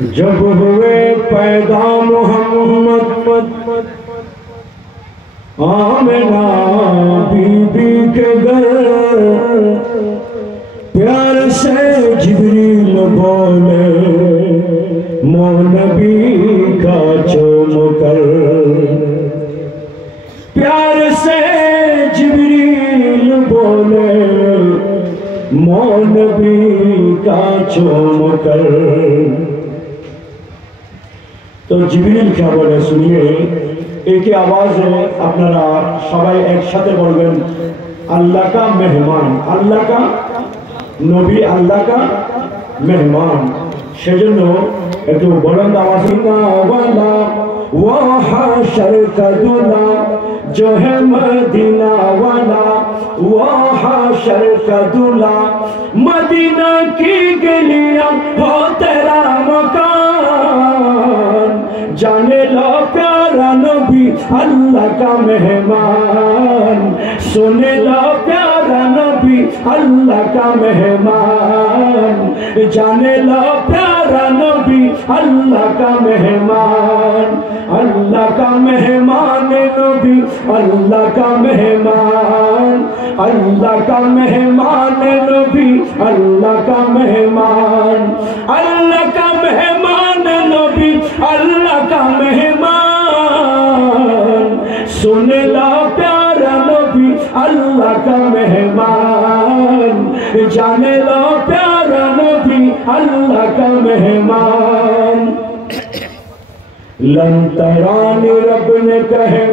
جب ہوئے پیدا محمد آمنہ بی بی کے گھر، پیار سے جبریل بولے مو نبی کا چوم کر، پیار سے جبریل بولے مو نبی کا چوم کر۔ تو جبریل کیا بولے سنیے، ایک ہی آواز ہے، اپنا سبائی ایک ساتھ بولبین اللہ کا مہمان، اللہ کا نبی، اللہ کا مہمان۔ সেজন্য একটু বলন্দ আওয়াজ वाला वो हाशर का दूल्हा जो है मदीना वाला, वो हाशर का दूल्हा मदीना की गलियां हो तेरा मकान, जाने लो प्यारा नबी अल्लाह का मेहमान, सुने लो प्यारा नबी अल्लाह का मेहमान, जाने लो प्यारा नबी अल्लाह का मेहमान, अल्लाह का मेहमान नबी अल्लाह का मेहमान, अल्लाह का मेहमान नबी अल्लाह का मेहमान, अल्लाह का मेहमान नबी अल्लाह का मेहमान, सुन लो प्यारा नबी अल्लाह का मेहमान, जाने लो प्यारा नबी अल्लाह का मेहमान। लन तरानी रब ने कहे,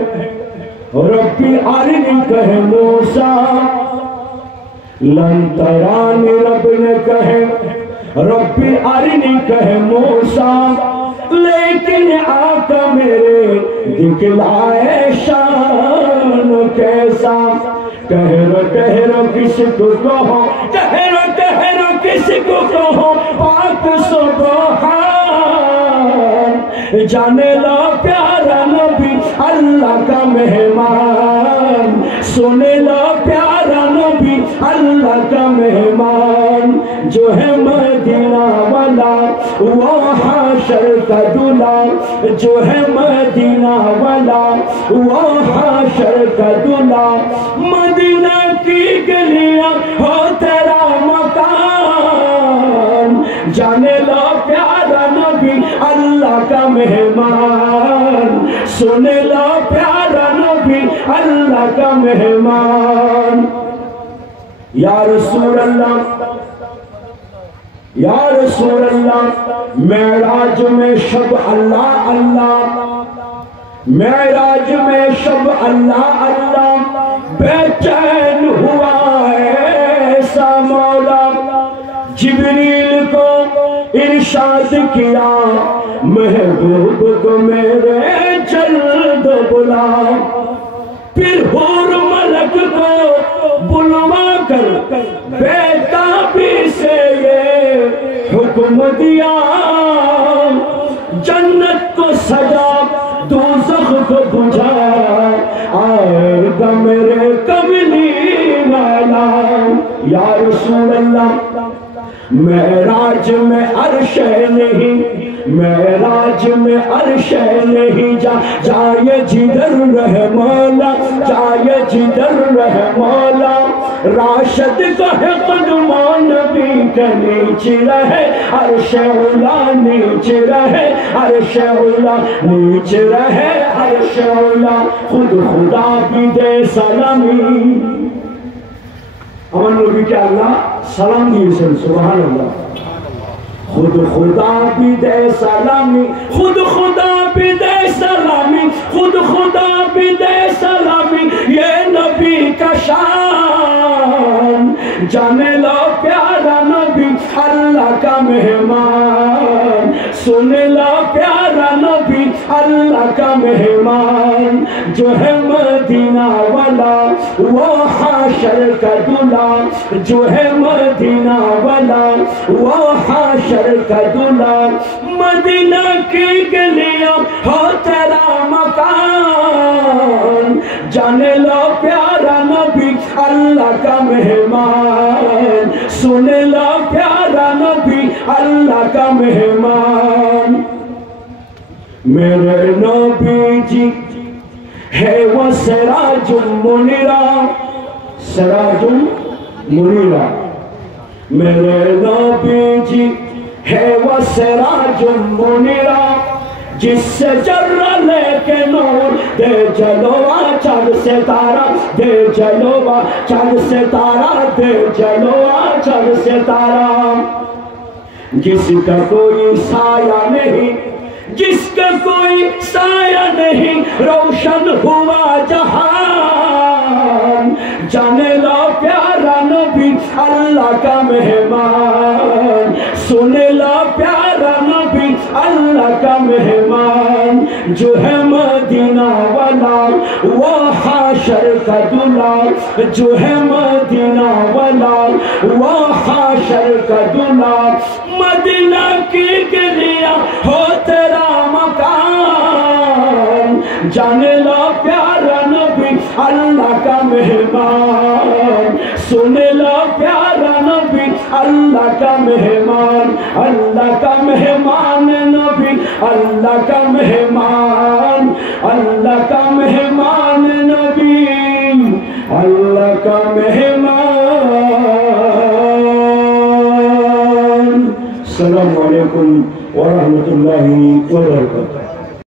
रब्बी अरिनी कहे मूसा, लन तरानी रब ने कहे, रब्बी अरिनी कहे मूसा, लेकिन आका मेरे दिखलाए शान कैसा। कहरो किसको कहो, कहरो किसको कहो पाक सुबहान, जाने लो प्यारा नबी अल्लाह का मेहमान, सुने लो प्यारा नबी अल्लाह का मेहमान, जो है मदीना वाला वो हाशर का दूल्हा, जो है मदीना वाला वो हाशर का दूल्हा, मदीना की गलियां हो तेरा मकान, जाने लो प्यारा नबी अल्लाह का मेहमान, सुने लो प्यारा नबी अल्लाह का मेहमान। या रसूल अल्लाह, या रसूल अल्लाह, मेराज में शब अल्लाह अल्लाह, मेराज में शब अल्लाह अल्लाह, बेचैन हुआ ऐसा मौला, जिब्रील को इरशाद किया महबूब को मेरे जल्द बुला, फिर हूर मलक को बुलवा कर बेताबी से ये हुक्म दिया, जन्नत को सजा दोज़ख को बुझा, आएगा मेरे कमली वाला। या रसूल अल्लाह, मेराज में अर्श नहीं, मेराज में अर्श नहीं, जाए जिधर रहे मौला, जाए जिधर रहे मौला, राशिद कहे कदमान नबी के नीचे रहे, अर्श उला नीचे रहे, अर्श उला नीचे रहे, अर्श उला खुद खुदा भी दे सलामी। আমার নবীকে আল্লাহ সালাম দিয়েছেন, সুবহানাল্লাহ। खुद खुदा भी दे सलामी, खुद खुदा भी दे सलामी, खुद खुदा भी दे सलामी, ये नबी का शान, जाने लो प्यारा नबी अल्लाह का मेहमान, सुन लो प्यारा नबी अल्लाह का मेहमान, जो है मदीना वाला वो हाशर का दूल्हा, जो है मदीना वाला वो हाशर का दूल्हा, मदीना की गलियां हो तेरा मकान, जाने लो प्यारा नबी अल्लाह का मेहमान, सुन लो प्यारा नबी اللہ کا مہمان میرے نبی جی ہے وہ سراج منیرہ سراج منیرہ میرے نبی جی ہے وہ سراج منیرہ جس سے جرہ لے کے نور دے جلوہ چاند ستارہ دے جلوہ چاند ستارہ دے جلوہ چاند ستارہ جس کا کوئی سایہ نہیں جس کا کوئی سایہ نہیں روشن ہوا جہان جانے لا پیارا نبی اللہ کا مہمان سنے لا پیارا نبی اللہ کا مہمان جو ہے مدینہ والا وہ حاشر کا دلال جو ہے مدینہ والا وہ حاشر کا دلال مدینہ کی گلیاں ہو تیرا مکان جانے لا پیارا نبی اللہ کا مہمان سنے لا پیارا نبی اللہ کا مہمان اللہ کا مہمان نبی اللہ کا مہمان اللہ کا مہمان نبی اللہ کا مہمان السلام علیکم ورحمۃ اللہ وبرکاتہ